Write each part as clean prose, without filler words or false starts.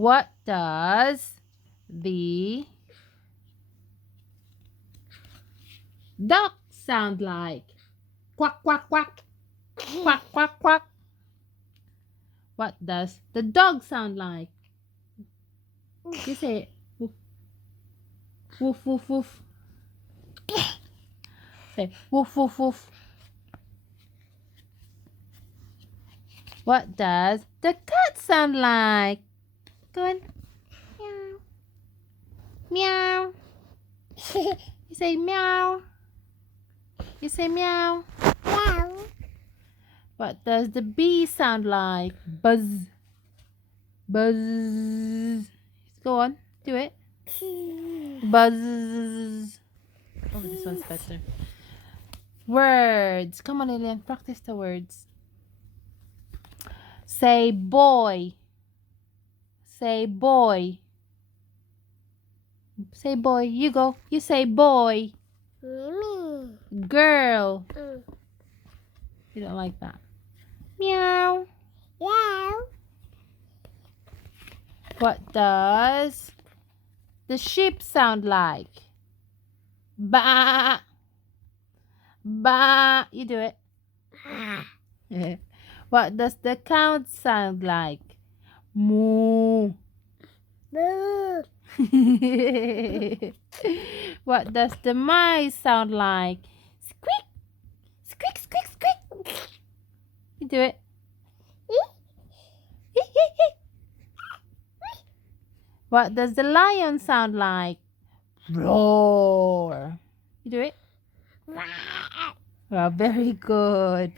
What does the duck sound like? Quack, quack, quack. Quack, quack, quack. What does the dog sound like? You say it. Woof, woof, woof, woof. Say woof, woof, woof. What does the cat sound like? Go on. Meow. Meow. You say meow. You say meow. Meow. What does the bee sound like? Buzz. Buzz. Go on. Do it. Buzz. Oh, this one's better. Words. Come on, Lillian. Practice the words. Say boy. Say boy. Say boy. You go. You say boy. Me. Girl. You don't like that. Meow. Meow. What does the sheep sound like? Ba. Ba. You do it. What does the cow sound like? Moo. Boo. What does the mice sound like? Squeak. Squeak, squeak, squeak. You do it. What does the lion sound like? Roar. You do it. Well, very good.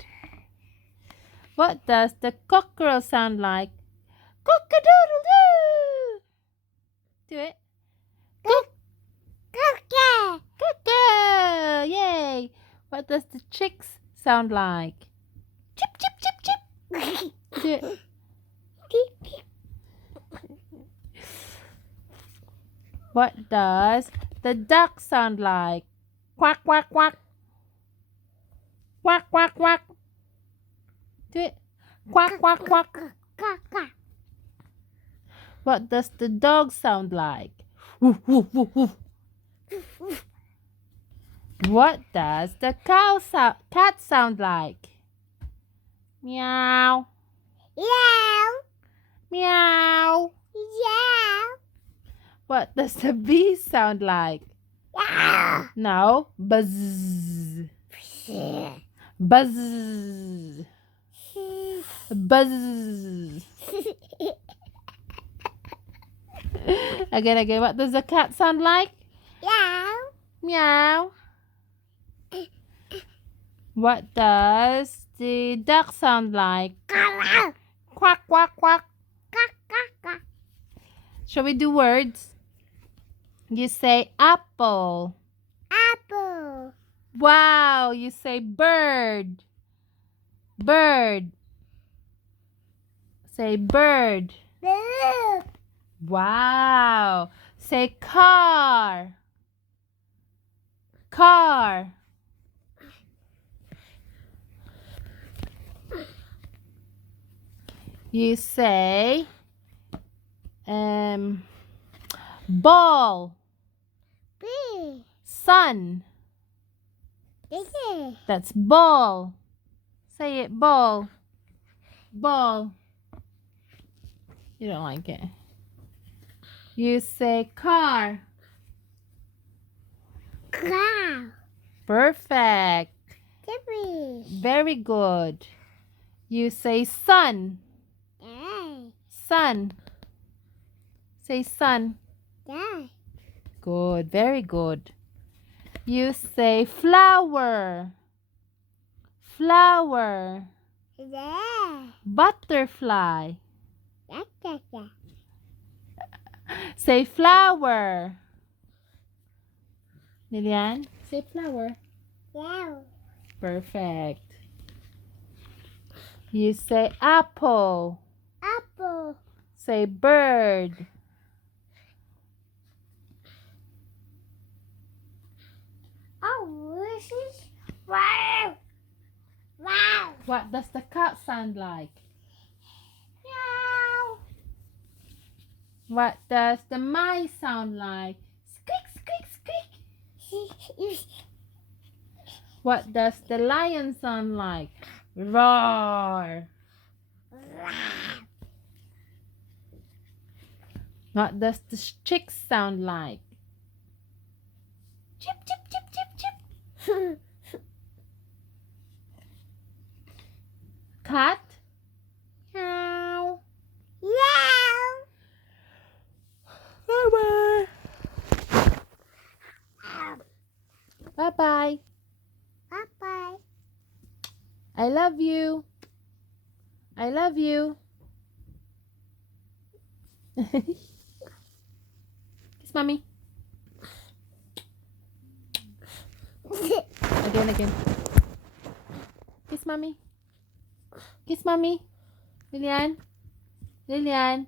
What does the cockerel sound like? Cock-a-doodle-doo. Do it. Cookie. Cuckoo! Yay! What does the chicks sound like? Chip, chip, chip, chip. Do it. What does the duck sound like? Quack, quack, quack. Quack, quack, quack. Do it. Quack, quack, quack. What does the dog sound like? Woof, woof, woof, woof. What does the cat sound like? Meow. Meow. Meow. Meow. What does the bee sound like? Meow. No. Buzz. Buzz. Buzz. Again. What does the cat sound like? Meow. Meow. What does the duck sound like? Quack, quack, quack. Shall we do words? You say apple. Apple. Wow. You say bird. Bird. Say bird. Blue. Wow. Say car. Car. You say ball. Bee. Sun. Bee. That's ball. Say it, ball. Ball. You don't like it. You say car. Cow. Perfect. Tippy. Very good. You say sun. Hey. Sun. Say sun. Yeah. Good. Very good. You say flower. Flower. Yeah. Butterfly. Yeah. Say flower. Lilian, say flower. Yeah. Perfect. You say apple. Apple. Say bird. Oh, this is wow. Wow. What does the cat sound like? Meow. What does the mice sound like? Squeak, squeak, squeak. What does the lion sound like? Roar. What does the chick sound like? Chip, chip, chip, chip, chip. Cat? Meow. Meow. Bye-bye. Bye-bye. Bye-bye. I love you. I love you. Kiss mommy. Again. Kiss mommy. Kiss mommy. Lilian. Lilian.